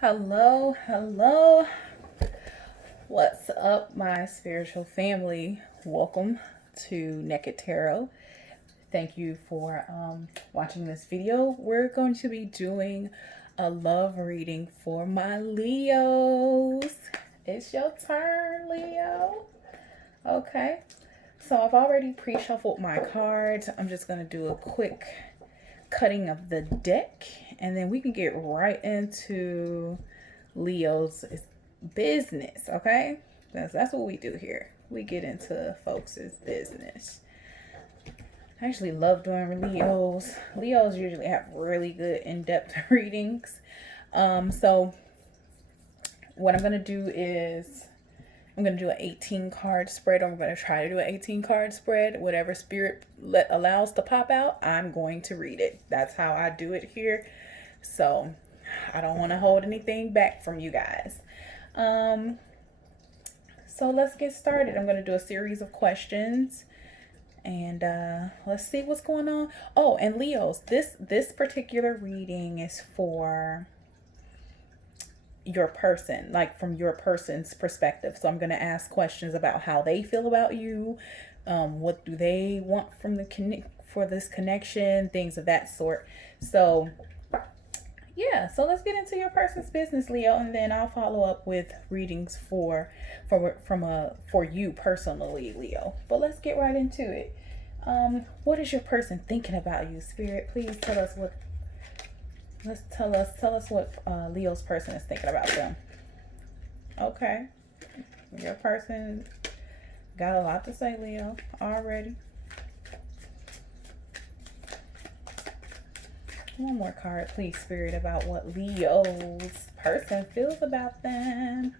Hello, hello. What's up, my spiritual family? Welcome to Naked Tarot. Thank you for watching this video. We're going to be doing a love reading for my Leos. It's your turn, Leo. Okay. So I've already pre-shuffled my cards. I'm just going to do a quick cutting of the deck, and then we can get right into Leo's business. Okay, that's what we do here. We get into folks' business. I actually love doing Leos usually have really good in-depth readings. So what I'm gonna do is I'm going to do an 18 card spread. I'm going to try to do an 18 card spread. Whatever spirit allows to pop out, I'm going to read it. That's how I do it here. So I don't want to hold anything back from you guys. So let's get started. I'm going to do a series of questions. And let's see what's going on. Oh, and Leos, this particular reading is for your person, like from your person's perspective. So I'm going to ask questions about how they feel about you, what do they want from for this connection, things of that sort. So yeah, so let's get into your person's business, Leo, and then I'll follow up with readings for you personally, Leo. But let's get right into it. What is your person thinking about you, Spirit? Please tell us what Leo's person is thinking about them. Okay. Your person got a lot to say, Leo, already. One more card, please, Spirit, about what Leo's person feels about them.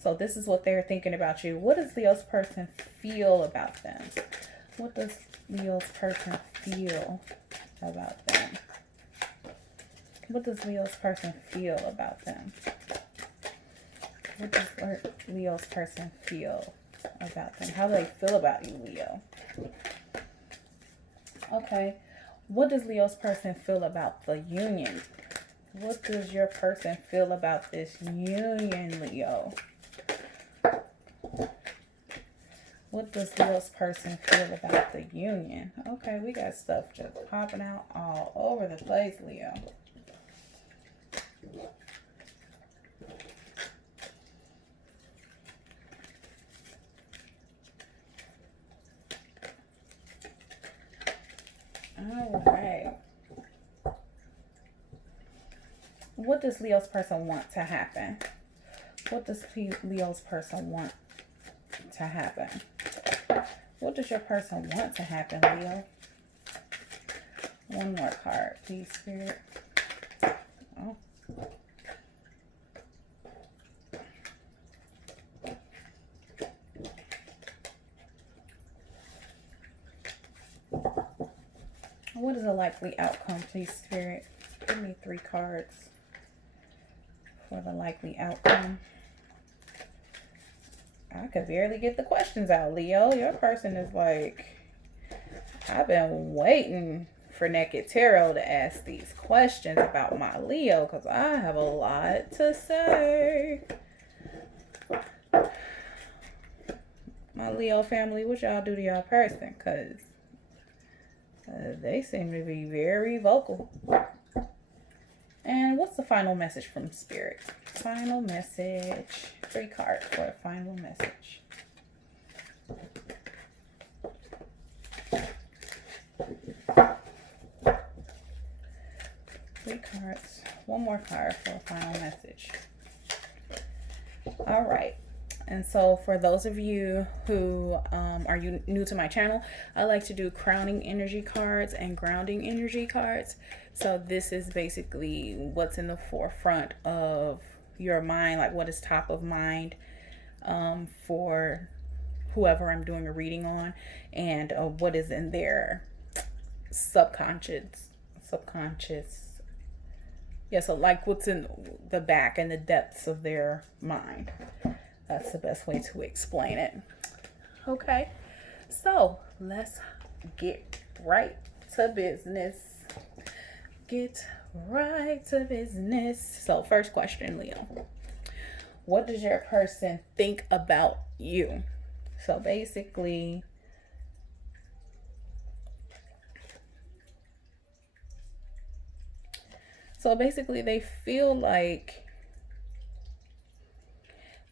So this is what they're thinking about you. What does Leo's person feel about them? What does Leo's person feel about them? What does Leo's person feel about them? What does Leo's person feel about them? How do they feel about you, Leo? Okay. What does Leo's person feel about the union? What does your person feel about this union, Leo? What does Leo's person feel about the union? Okay, we got stuff just popping out all over the place, Leo. All right. What does Leo's person want to happen? What does Leo's person want to happen? What does your person want to happen, Leo? One more card, please, Spirit. Oh. What is a likely outcome, please, Spirit? Give me 3 cards for the likely outcome. I could barely get the questions out, Leo. Your person is like, I've been waiting for Naked Tarot to ask these questions about my Leo because I have a lot to say. My Leo family, what y'all do to y'all person? Because they seem to be very vocal. And what's the final message from Spirit? Final message. 3 cards for a final message. Three cards. One more card for a final message. All right. And so for those of you who are new to my channel, I like to do crowning energy cards and grounding energy cards. So this is basically what's in the forefront of your mind, like what is top of mind for whoever I'm doing a reading on, and what is in their subconscious. Yeah, so like what's in the back and the depths of their mind. That's the best way to explain it. Okay. So let's get right to business. Get right to business. So, first question, Leo. What does your person think about you? So basically they feel like,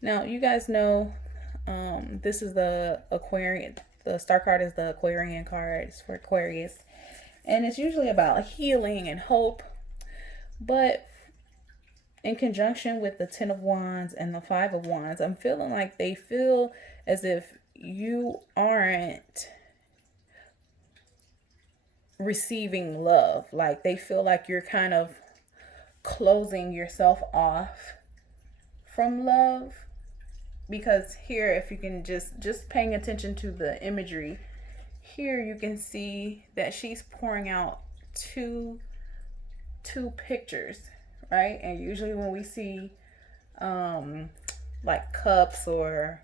now you guys know, this is the Aquarian, the star card is the Aquarian card. It's for Aquarius, and it's usually about healing and hope. But in conjunction with the 10 of Wands and the 5 of Wands, I'm feeling like they feel as if you aren't receiving love. Like they feel like you're kind of closing yourself off from love. Because here, if you can just paying attention to the imagery, here you can see that she's pouring out two pictures, right? And usually when we see like cups or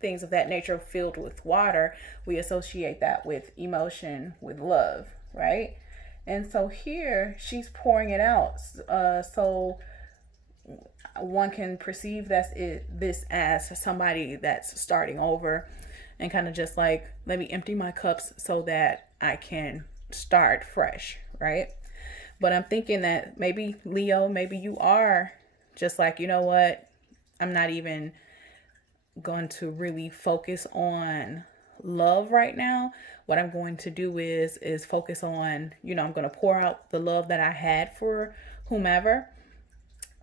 things of that nature filled with water, we associate that with emotion, with love, right? And so here she's pouring it out, so one can perceive this as somebody that's starting over and kind of just like, let me empty my cups so that I can start fresh, right? But I'm thinking that maybe Leo, maybe you are just like, you know what, I'm not even going to really focus on love right now. What I'm going to do is focus on, I'm going to pour out the love that I had for whomever,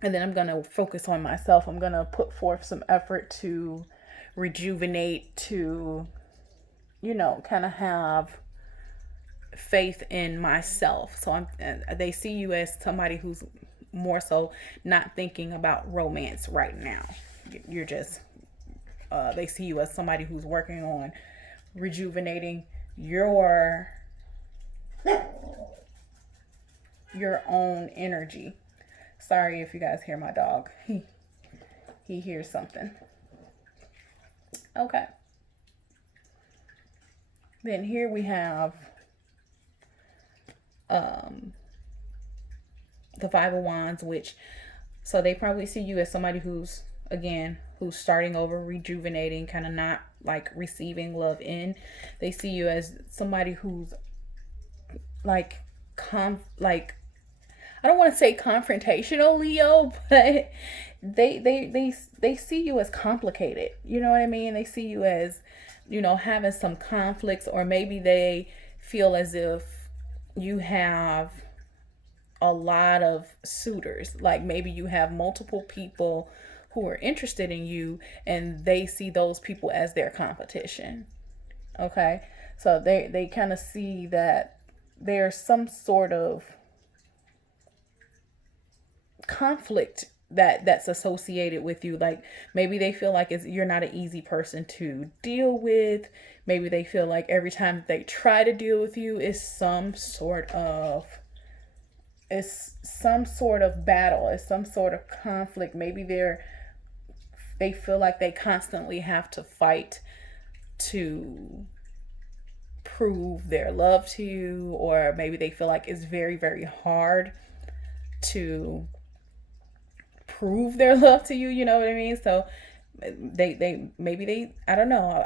and then I'm going to focus on myself. I'm going to put forth some effort to rejuvenate, to kind of have faith in myself. So they see you as somebody who's more so not thinking about romance right now. You're just they see you as somebody who's working on rejuvenating your own energy. Sorry if you guys hear my dog. He hears something. Okay. Then here we have the 5 of Wands, so they probably see you as somebody who's starting over, rejuvenating, kind of not like receiving love in. They see you as somebody who's like I don't want to say confrontational, Leo, but they see you as complicated. You know what I mean? They see you as, having some conflicts, or maybe they feel as if you have a lot of suitors. Like maybe you have multiple people who are interested in you, and they see those people as their competition. Okay? So they kind of see that there's some sort of conflict that's associated with you. Like maybe they feel like you're not an easy person to deal with. Maybe they feel like every time they try to deal with you is some sort of battle, it's some sort of conflict. Maybe they feel like they constantly have to fight to prove their love to you, or maybe they feel like it's very, very hard to prove their love to you. You know what I mean? So maybe I don't know.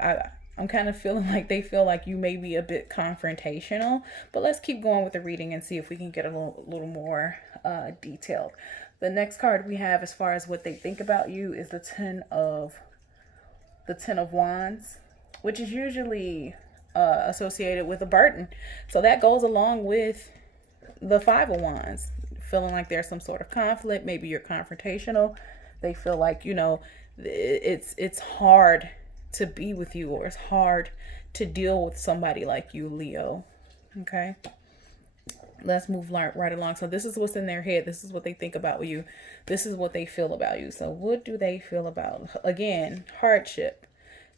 I'm kind of feeling like they feel like you may be a bit confrontational, but let's keep going with the reading and see if we can get a little more detailed. The next card we have, as far as what they think about you, is the 10 of Wands, which is usually associated with a burden. So that goes along with the 5 of Wands, feeling like there's some sort of conflict. Maybe you're confrontational. They feel like, it's hard to be with you, or it's hard to deal with somebody like you, Leo. Okay, let's move right along. So this is what's in their head. This is what they think about you. This is what they feel about you. So what do they feel about? Again, hardship.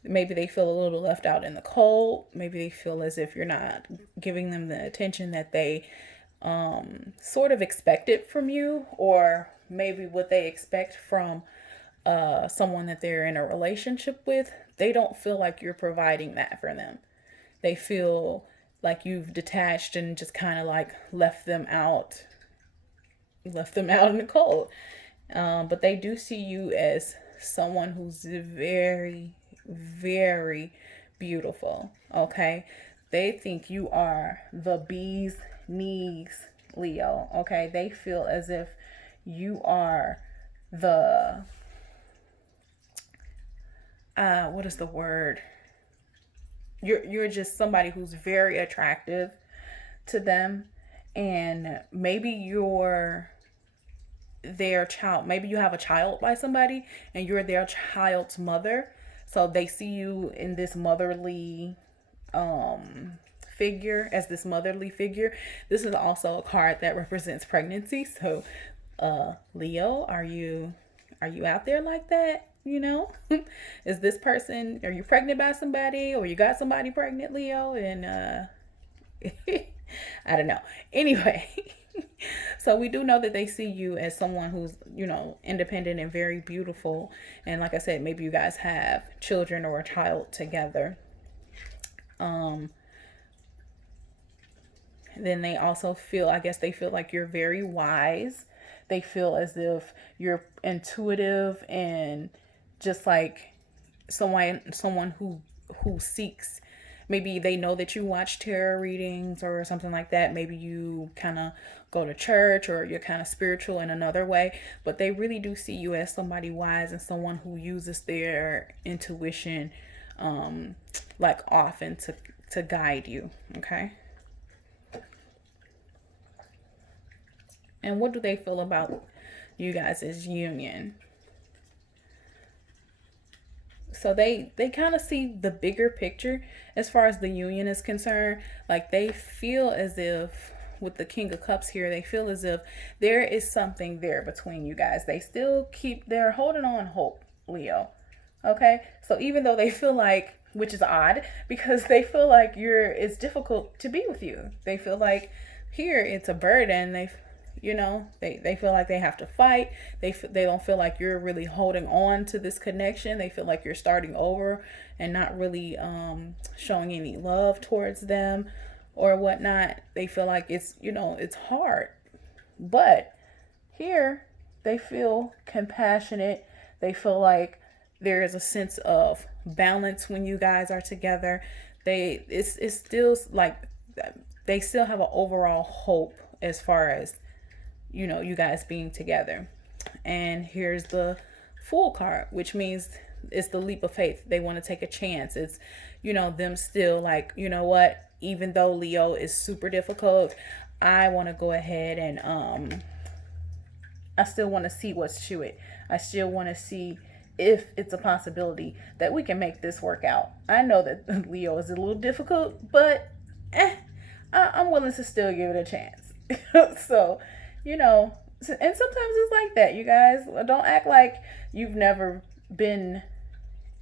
Maybe they feel a little left out in the cold. Maybe they feel as if you're not giving them the attention that they sort of expected from you, or maybe what they expect from someone that they're in a relationship with. They don't feel like you're providing that for them. They feel like you've detached and just kind of like left them out in the cold. But they do see you as someone who's very, very beautiful. Okay. They think you are the bee's knees, Leo. Okay. They feel as if you are the, what is the word? You're just somebody who's very attractive to them, and maybe you're their child. Maybe you have a child by somebody and you're their child's mother. So they see you in this motherly figure, as this motherly figure. This is also a card that represents pregnancy. So Leo, are you out there like that? Is this person, are you pregnant by somebody, or you got somebody pregnant, Leo? And I don't know. Anyway, so we do know that they see you as someone who's, independent and very beautiful. And like I said, maybe you guys have children or a child together. Then they also feel, I guess they feel like you're very wise. They feel as if you're intuitive and just like someone who seeks, maybe they know that you watch tarot readings or something like that. Maybe you kind of go to church, or you're kind of spiritual in another way, but they really do see you as somebody wise and someone who uses their intuition like often to guide you. Okay. And what do they feel about you guys' union? So they kind of see the bigger picture as far as the union is concerned. Like they feel as if, with the King of Cups here, they feel as if there is something there between you guys. They're holding on hope, Leo. Okay. So even though they feel like, which is odd, because they feel like it's difficult to be with you. They feel like here it's a burden. They feel like they have to fight. They don't feel like you're really holding on to this connection. They feel like you're starting over and not really showing any love towards them or whatnot. They feel like it's hard. But here they feel compassionate. They feel like there is a sense of balance when you guys are together. It's still like they still have an overall hope as far as you guys being together. And here's the Fool card, which means it's the leap of faith. They want to take a chance. It's them still like, what, even though Leo is super difficult, I want to go ahead and I still want to see what's to it. I still want to see if it's a possibility that we can make this work out. I know that Leo is a little difficult, but I'm willing to still give it a chance. So, and sometimes it's like that, you guys. Don't act like you've never been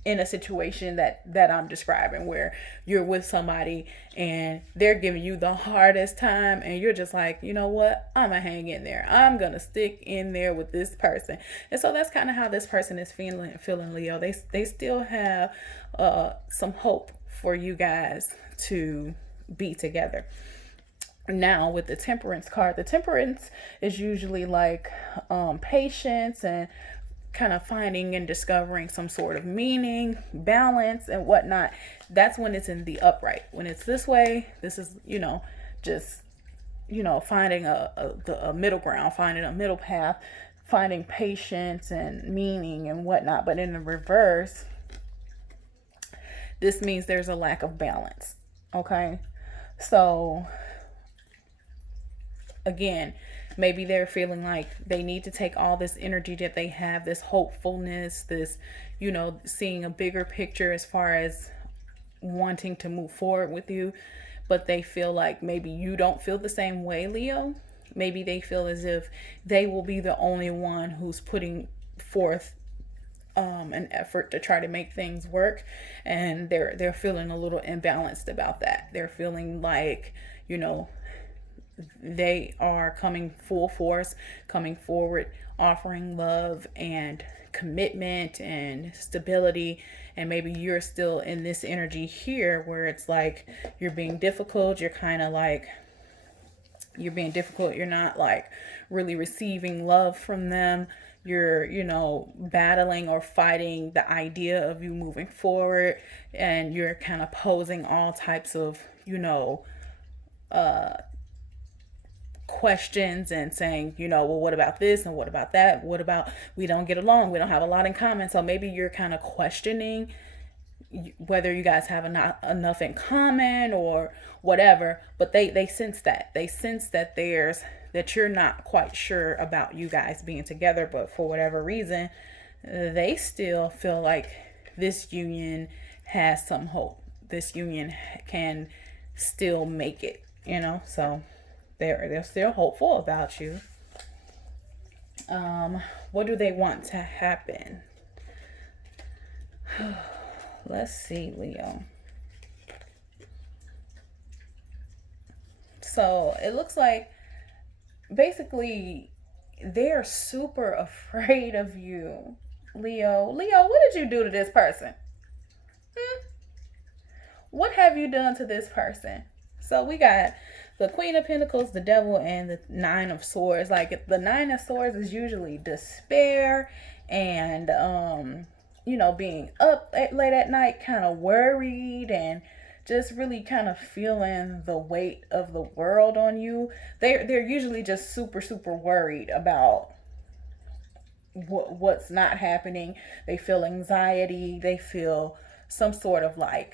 in a situation that I'm describing, where you're with somebody and they're giving you the hardest time and you're just like, you know what, I'm gonna hang in there, I'm gonna stick in there with this person. And so that's kind of how this person is feeling, Leo. They still have some hope for you guys to be together. Now with the Temperance card, the Temperance is usually like patience and kind of finding and discovering some sort of meaning, balance, and whatnot. That's when it's in the upright. When it's this way, this is just finding a middle ground, finding a middle path, finding patience and meaning and whatnot. But in the reverse, this means there's a lack of balance. Okay, so again, maybe they're feeling like they need to take all this energy that they have, this hopefulness, this, seeing a bigger picture as far as wanting to move forward with you. But they feel like maybe you don't feel the same way, Leo. Maybe they feel as if they will be the only one who's putting forth an effort to try to make things work, and they're feeling a little imbalanced about that. They're feeling like, they are coming full force, coming forward, offering love and commitment and stability. And maybe you're still in this energy here where it's like you're being difficult. You're kind of like, you're being difficult. You're not like really receiving love from them. You're, battling or fighting the idea of you moving forward. And you're kind of posing all types of, questions and saying, well, what about this and what about that? What about we don't get along? We don't have a lot in common. So maybe you're kind of questioning whether you guys have enough in common or whatever. But they sense that. They sense that that you're not quite sure about you guys being together, but for whatever reason, they still feel like this union has some hope. This union can still make it, so they're still hopeful about you. What do they want to happen? Let's see, Leo. So it looks like basically they're super afraid of you. Leo, what did you do to this person? What have you done to this person? So we got the Queen of Pentacles, the Devil, and the Nine of Swords. Like the Nine of Swords is usually despair and being up late at night, kind of worried and just really kind of feeling the weight of the world on you. They're usually just super, super worried about what's not happening. They feel anxiety. They feel some sort of like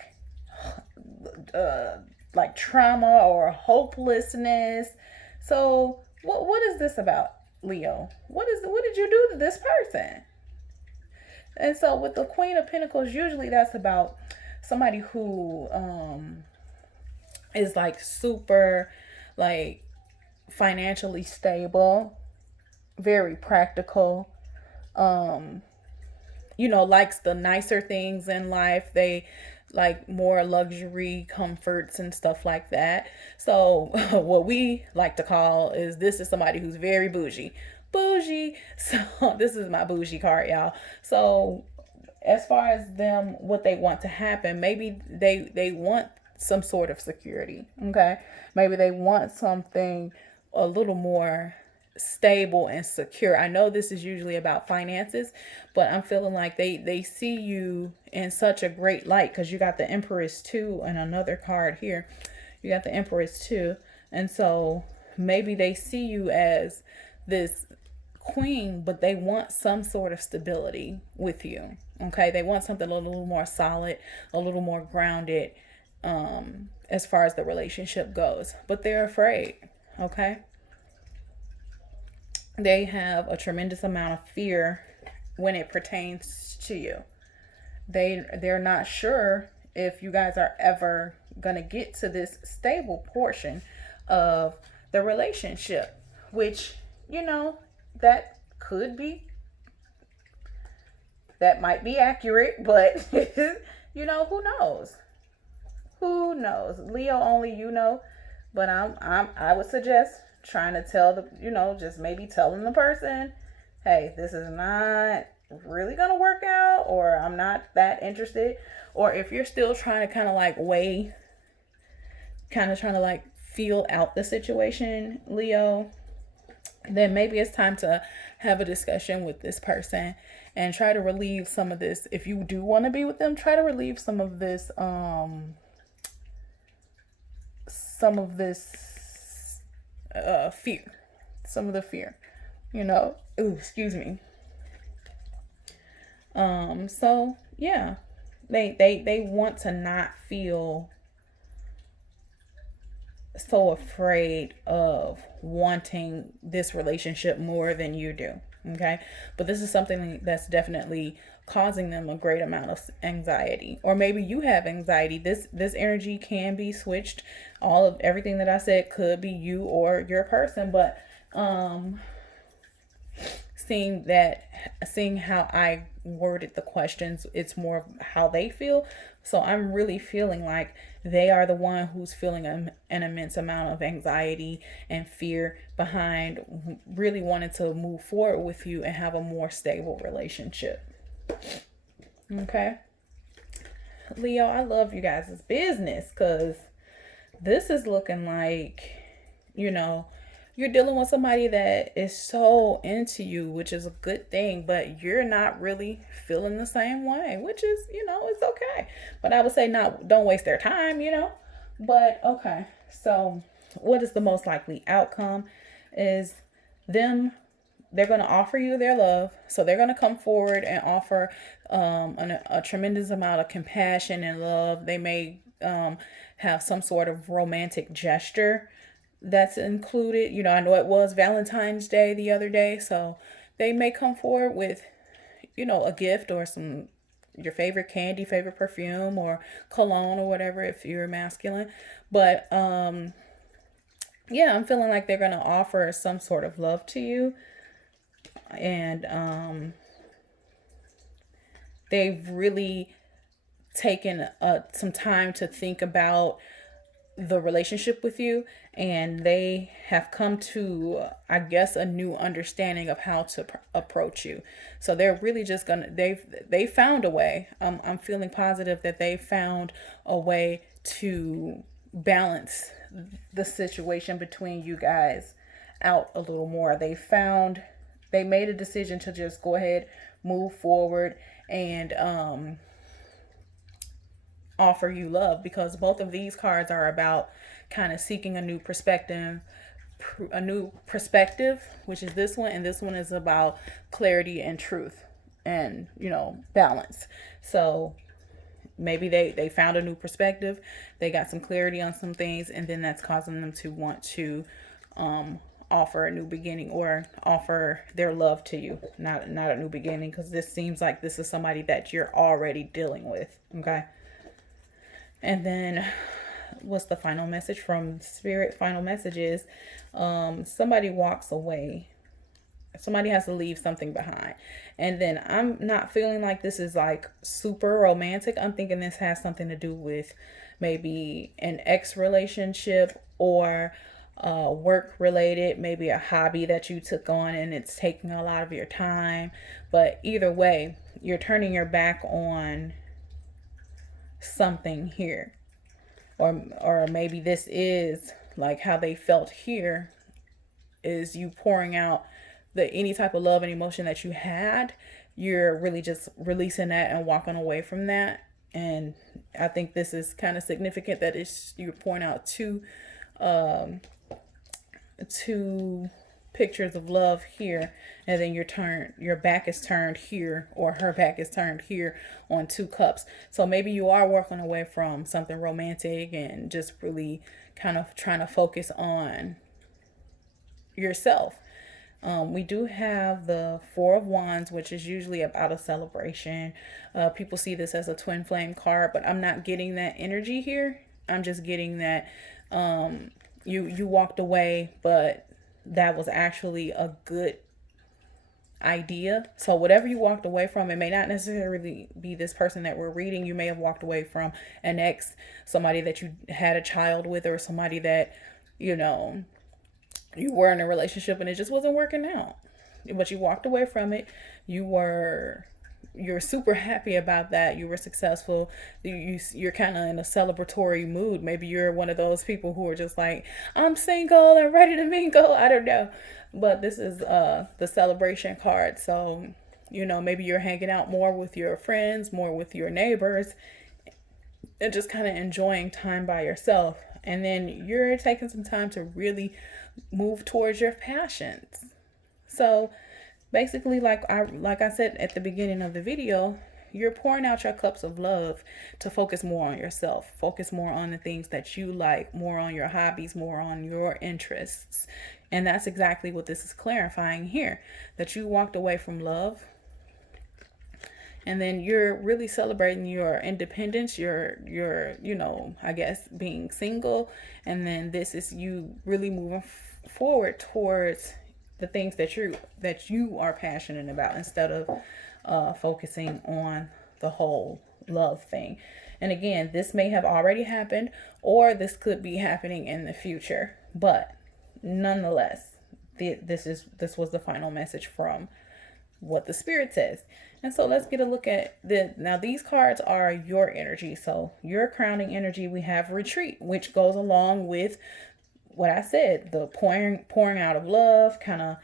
trauma or hopelessness. So what is this about, Leo? What did you do to this person? And so with the Queen of Pentacles, usually that's about somebody who is like super like financially stable, very practical, likes the nicer things in life. They like more luxury comforts and stuff like that. So what we like to call this is somebody who's very bougie. So this is my bougie card, y'all. So as far as them, what they want to happen, maybe they want some sort of security. Okay. Maybe they want something a little more stable and secure. I know this is usually about finances, but I'm feeling like they see you in such a great light because you got the Empress too and another card here. You got the Empress too. And so maybe they see you as this queen, but they want some sort of stability with you. Okay. They want something a little more solid, a little more grounded, as far as the relationship goes, but they're afraid. Okay. They have a tremendous amount of fear when it pertains to you. They're not sure if you guys are ever gonna get to this stable portion of the relationship, which that might be accurate, but who knows? Who knows? Leo, only you know. But I would suggest trying to tell just maybe telling the person, hey, this is not really gonna work out, or I'm not that interested. Or if you're still trying to kind of like trying to like feel out the situation, Leo, then maybe it's time to have a discussion with this person and try to relieve some of this. If you do want to be with them, try to relieve some of this fear, some of the fear, excuse me. So yeah, they want to not feel so afraid of wanting this relationship more than you do. Okay. But this is something that's definitely causing them a great amount of anxiety, or maybe you have anxiety. This energy can be switched. All of everything that I said could be you or your person, but seeing how I worded the questions, it's more how they feel. So I'm really feeling like they are the one who's feeling an immense amount of anxiety and fear behind really wanting to move forward with you and have a more stable relationship. Okay. Leo, I love you guys' business because this is looking like, you know, you're dealing with somebody that is so into you, which is a good thing, but you're not really feeling the same way, which is, it's okay. But I would say not, don't waste their time. But okay. So, what is the most likely outcome is them they're going to offer you their love. So they're going to come forward and offer a tremendous amount of compassion and love. They may have some sort of romantic gesture that's included. I know it was Valentine's Day the other day. So they may come forward with, a gift or your favorite candy, favorite perfume, or cologne or whatever if you're masculine. But yeah, I'm feeling like they're going to offer some sort of love to you. And they've really taken some time to think about the relationship with you, and they have come to, I guess, a new understanding of how to approach you. So they're really just gonna they found a way. I'm feeling positive that they found a way to balance the situation between you guys out a little more. They made a decision to just go ahead, move forward, and offer you love, because both of these cards are about kind of seeking a new perspective, which is this one, and this one is about clarity and truth and balance. So maybe they found a new perspective, they got some clarity on some things, and then that's causing them to want to offer a new beginning or offer their love to you. Not a new beginning, because this seems like this is somebody that you're already dealing with. Okay. And then what's the final message from Spirit? Final message is somebody walks away. Somebody has to leave something behind. And then I'm not feeling like this is like super romantic. I'm thinking this has something to do with maybe an ex relationship or work related, maybe a hobby that you took on and it's taking a lot of your time. But either way, you're turning your back on something here. Or maybe this is like how they felt here, is you pouring out any type of love and emotion that you had. You're really just releasing that and walking away from that. And I think this is kind of significant that you're pouring out two pictures of love here, and then your back is turned here, or her back is turned here on 2 cups. So maybe you are walking away from something romantic and just really kind of trying to focus on yourself. We do have the 4 of Wands, which is usually about a celebration. People see this as a twin flame card, but I'm not getting that energy here. I'm just getting that you walked away, but that was actually a good idea. So whatever you walked away from, it may not necessarily be this person that we're reading. You may have walked away from an ex, somebody that you had a child with, or somebody that you were in a relationship and it just wasn't working out, but you walked away from it. You're super happy about that. You were successful. You're kind of in a celebratory mood. Maybe you're one of those people who are just like, I'm single and ready to mingle. I don't know. But this is the celebration card. So, maybe you're hanging out more with your friends, more with your neighbors, and just kind of enjoying time by yourself. And then you're taking some time to really move towards your passions. So basically, like I said at the beginning of the video, you're pouring out your cups of love to focus more on yourself, focus more on the things that you like, more on your hobbies, more on your interests. And that's exactly what this is clarifying here, that you walked away from love. And then you're really celebrating your independence, your I guess being single. And then this is you really moving forward towards the things that you are passionate about, instead of focusing on the whole love thing. And again, this may have already happened, or this could be happening in the future. But nonetheless, this was the final message from what the spirit says. And so let's get a look at now these cards are your energy. So your crowning energy, we have retreat, which goes along with what I said, the pouring out of love, kind of,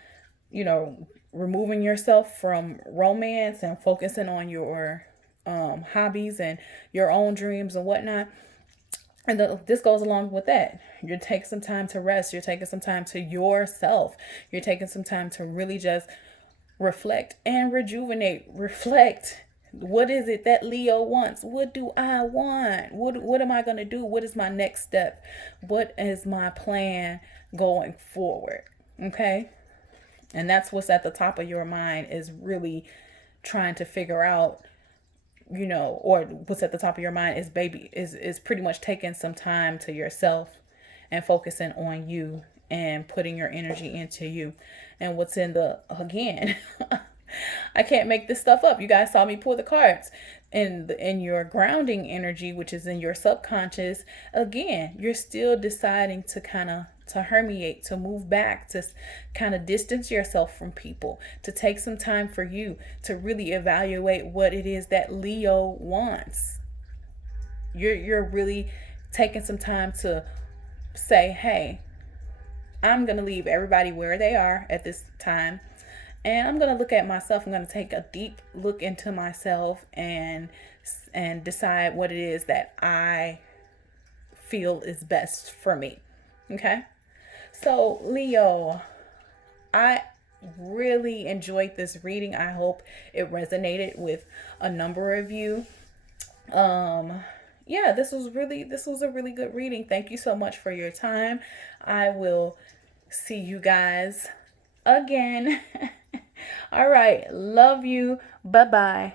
removing yourself from romance and focusing on your hobbies and your own dreams and whatnot. And this goes along with that. You're taking some time to rest. You're taking some time to yourself. You're taking some time to really just reflect and rejuvenate. Reflect. What is it that Leo wants? What do I want? What am I going to do? What is my next step? What is my plan going forward? Okay? And that's what's at the top of your mind, is really trying to figure out, or what's at the top of your mind is pretty much taking some time to yourself and focusing on you and putting your energy into you. And what's again, I can't make this stuff up. You guys saw me pull the cards. In your grounding energy, which is in your subconscious, again, you're still deciding to hermiate, to move back, to kind of distance yourself from people, to take some time for you to really evaluate what it is that Leo wants. You're really taking some time to say, hey, I'm going to leave everybody where they are at this time. And I'm going to look at myself. I'm going to take a deep look into myself and decide what it is that I feel is best for me. Okay? So, Leo, I really enjoyed this reading. I hope it resonated with a number of you. Yeah, this was a really good reading. Thank you so much for your time. I will see you guys again. All right. Love you. Bye-bye.